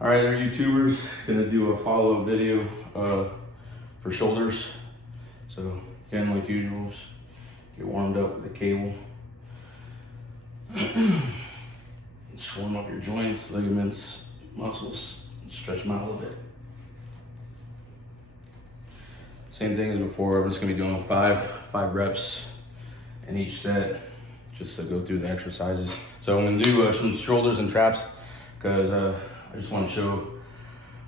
All right, our YouTubers gonna do a follow-up video for shoulders. So again, like usual, just get warmed up with the cable. Just warm up your joints, ligaments, muscles, stretch them out a little bit. Same thing as before. I'm just gonna be doing five reps in each set, just to go through the exercises. So I'm gonna do some shoulders and traps because I just want to show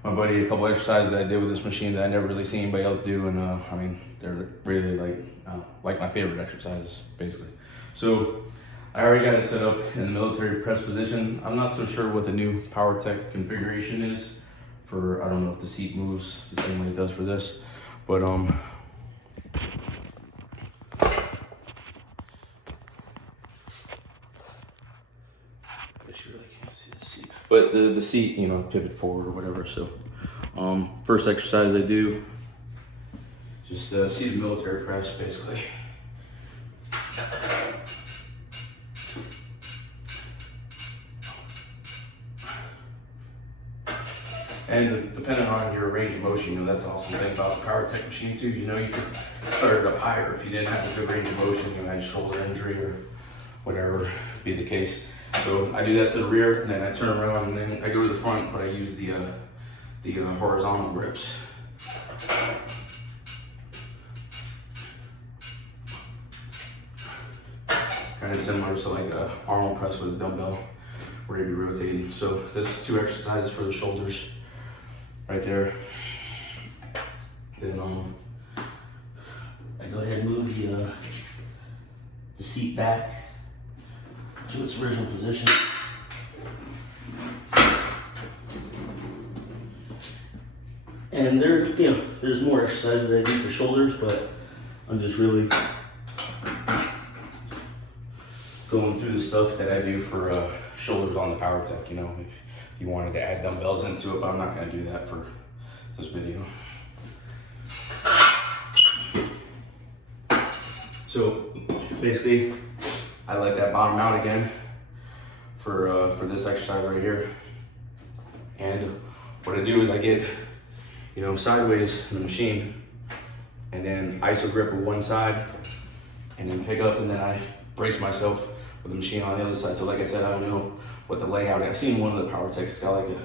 my buddy a couple exercises that I did with this machine that I never really seen anybody else do, and I mean, they're really like my favorite exercises, basically. So I already got it set up in the military press position. I'm not so sure what the new Powertec configuration is for, I don't know if the seat moves the same way it does for this, but you really can't see the seat. But the seat, you know, pivot forward or whatever. So first exercise I do, just seated military press, basically. And depending on your range of motion, you know, that's the awesome thing about the Powertec machine too. You know, you can start it up higher if you didn't have a good range of motion, you had shoulder injury or whatever be the case. So I do that to the rear, and then I turn around, and then I go to the front, but I use the horizontal grips. Kind of similar to like a arm press with a dumbbell, where you'd be rotating. So this is 2 exercises for the shoulders, right there. Then I go ahead and move the seat back to its original position. And there's more exercises I do for shoulders, but I'm just really going through the stuff that I do for shoulders on the Powertec. You know, if you wanted to add dumbbells into it, but I'm not going to do that for this video. So basically, I let that bottom out again for this exercise right here. And what I do is I get, you know, sideways in the machine, and then iso grip with one side, and then pick up, and then I brace myself with the machine on the other side. So like I said, I don't know what the layout is. I've seen one of the Powertecs, it's got like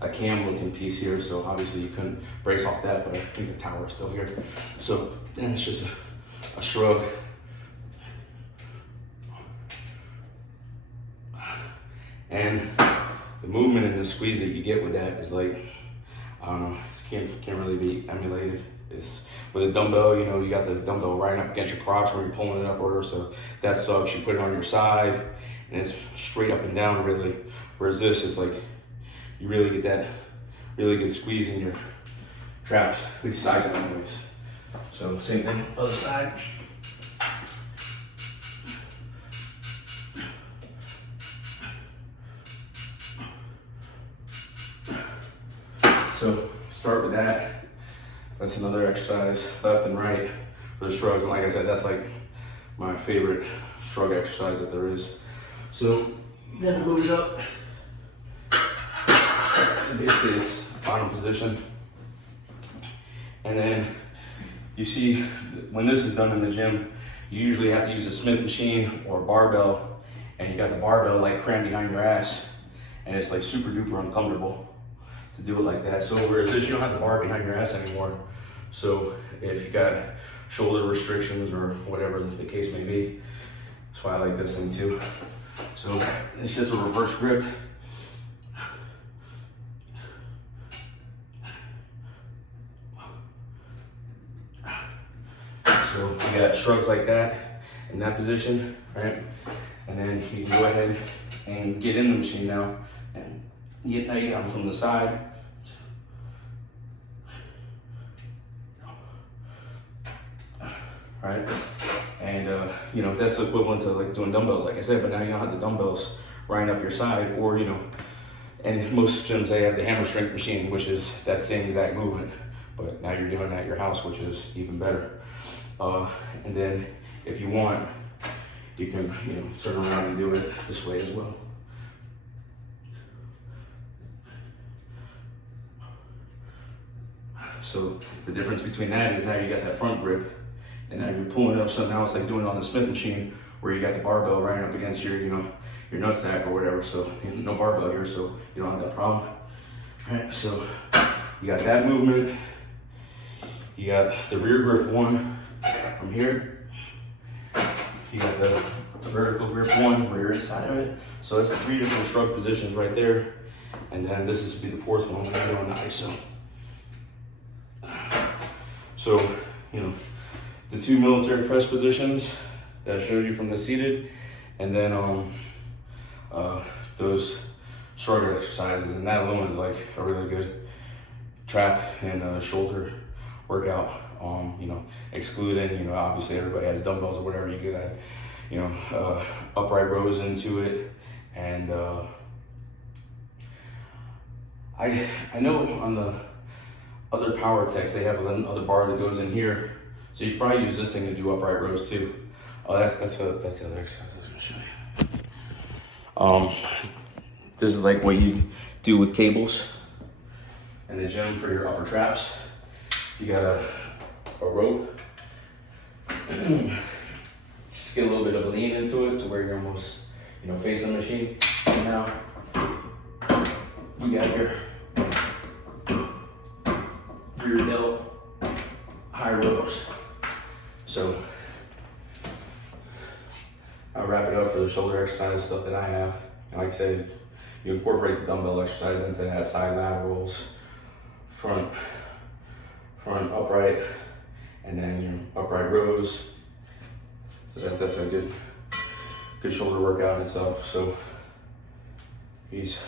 a cam looking piece here, so obviously you couldn't brace off that, but I think the tower's still here. So then it's just a shrug. And the movement and the squeeze that you get with that is like, I don't know, it can't really be emulated. It's with a dumbbell, you know, you got the dumbbell right up against your crotch when you're pulling it up, or so that sucks. You put it on your side, and it's straight up and down, really. Whereas this is like, you really get that really good squeeze in your traps, at least side anyways. So same thing, other side. So start with that. That's another exercise, left and right for the shrugs. And like I said, that's like my favorite shrug exercise that there is. So then I move it up to basically this bottom position. And then you see, when this is done in the gym, you usually have to use a Smith machine or a barbell, and you got the barbell like crammed behind your ass, and it's like super duper uncomfortable to do it like that. So whereas this, you don't have the bar behind your ass anymore. So if you got shoulder restrictions or whatever the case may be, that's why I like this thing too. So it's just a reverse grip. So you got shrugs like that in that position, right? And then you can go ahead and get in the machine now and get down from the side. Right? And you know, that's equivalent to like doing dumbbells, like I said, but now you don't have the dumbbells right up your side, or you know, and most gyms they have the hammer strength machine, which is that same exact movement, but now you're doing that at your house, which is even better. And then if you want, you can, you know, turn around and do it this way as well. So the difference between that is now you got that front grip, and now you're pulling it up. So now it's like doing it on the Smith machine, where you got the barbell right up against your, you know, your nutsack or whatever. So no barbell here, so you don't have that problem. All right, so you got that movement. You got the rear grip one from here. You got the vertical grip one where you're inside of it. So that's the 3 different shrug positions right there. And then this is to be the 4th one when you're doing the ISO. So, you know, the 2 military press positions that I showed you from the seated, and then those shorter exercises, and that alone is like a really good trap and shoulder workout. You know, excluding, you know, obviously everybody has dumbbells or whatever. You could add, you know, upright rows into it, and I know on the other Powertecs they have another bar that goes in here, so you could probably use this thing to do upright rows too. Oh, that's the other exercise I was gonna show you. This is like what you do with cables in the gym for your upper traps. You got a rope. Just get a little bit of lean into it to where you're almost, you know, facing the machine. And now you got your rear delt high rows. So I'll wrap it up for the shoulder exercise stuff that I have. And like I said, you incorporate the dumbbell exercise into that, side laterals, front upright, and then your upright rows. So that's a good shoulder workout in itself. So peace.